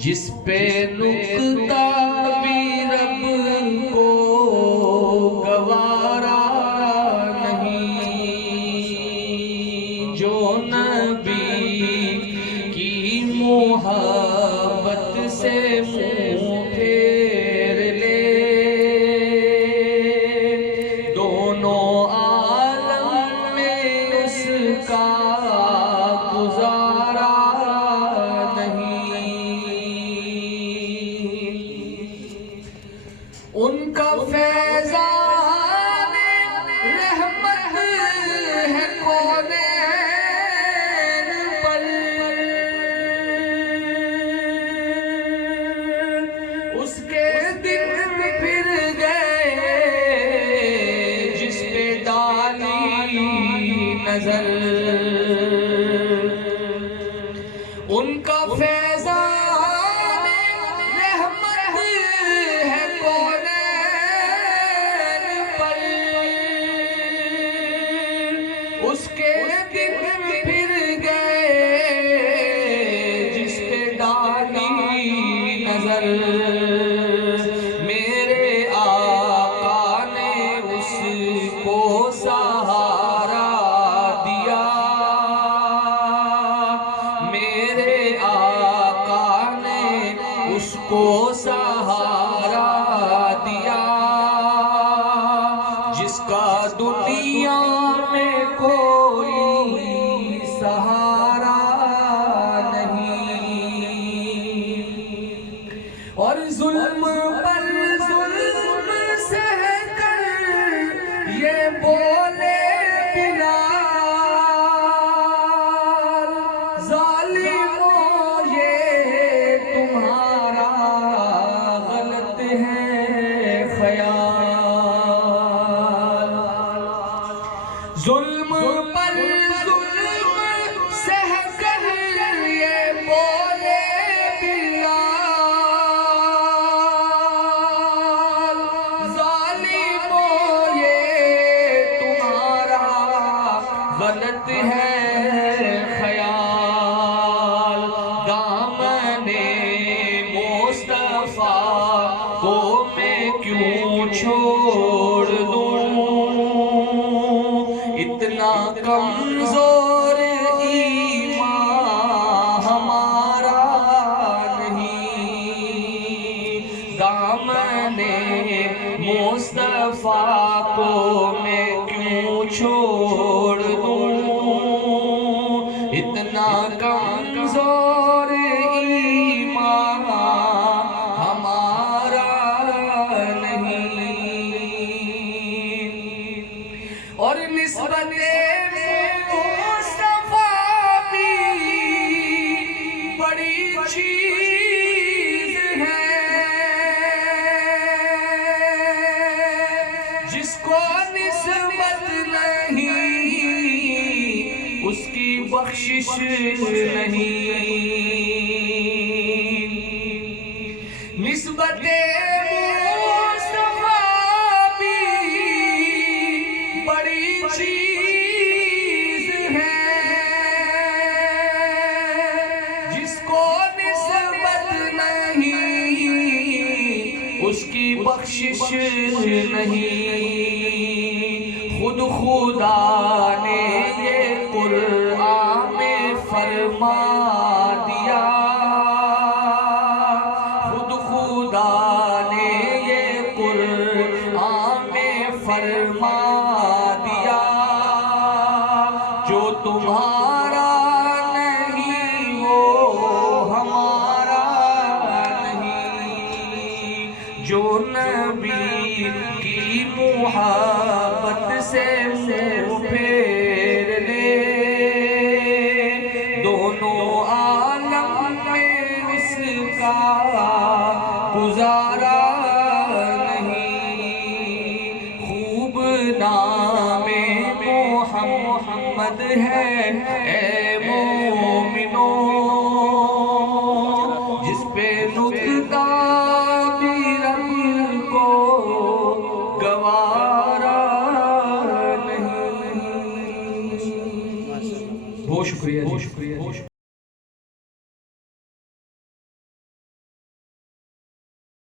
جس پہ نکتہ بھی رب کو گوارا نہیں، جو نبی کی محبت سے منہ پھیر لے، دونوں عالم میں اس کا گزارا ان کا فیضان رحمت ہے کونین پر، اس کے دن پھر گئے جس پہ ڈالی نظر، ان کا فیضان اس کے دن پھر گئے جس پہ ڈالی نظر، میرے آقا نے اس کو سہارا دیا، میرے آقا نے اس کو سہارا دیا، جس کا دنیا میں کوئی سہارا نہیں، اور ظلم پر ظلم سہ کر یہ بولے بلال، ظالموں یہ تمہارا غلط ہے خیال، ظلم پر ظلم سہ کر یہ بولے بلال، ظالموں یہ تمہارا غلط ہے خیال، دامن مصطفیٰ کو میں کیوں چھوڑ دوں، اتنا کمزور ایمان ہمارا نہیں، دامن مصطفیٰ کو میں کیوں چھوڑ دوں، اتنا کمزور ایمان ہمارا نہیں، اور نسبت مصطفیٰ بھی بڑی چیز ہے، جس کو نسبت نہیں اس کی بخشش نہیں، نسبت چیز ہے، جس کو نسبت نہیں اس کی بخشش نہیں، خود خدا نے یہ قرآن میں فرما دیا، خود خدا نے یہ قرآن میں فرما دیا، جو تمہارا نہیں وہ ہمارا نہیں، جو نبی کی محبت سے منہ پھیر لے، دونوں عالم میں اس کا گزارا خوب نام محمد ہے اے مومنو، جس پہ نکتہ